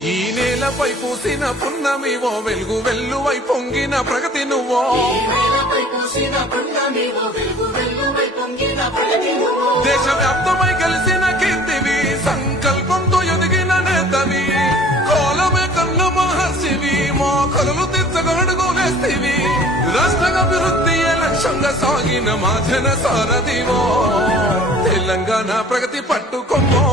ఈ నేలపై పూసిన పున్నమివో వెలుగు వెల్లువై పొంగిన ప్రగతి నువ్వో దేశవ్యాప్తమై కలిసిన కీర్తివి సంకల్పంతో ఎదిగిన నేతవి కోలమే కన్న మహర్షివి మోకలు తెచ్చగడుగులేస్తివి రాష్ట్రాభివృద్ధి లక్ష్యంగా సాగిన మా జన సారథివో తెలంగాణ ప్రగతి పట్టుకొమ్మో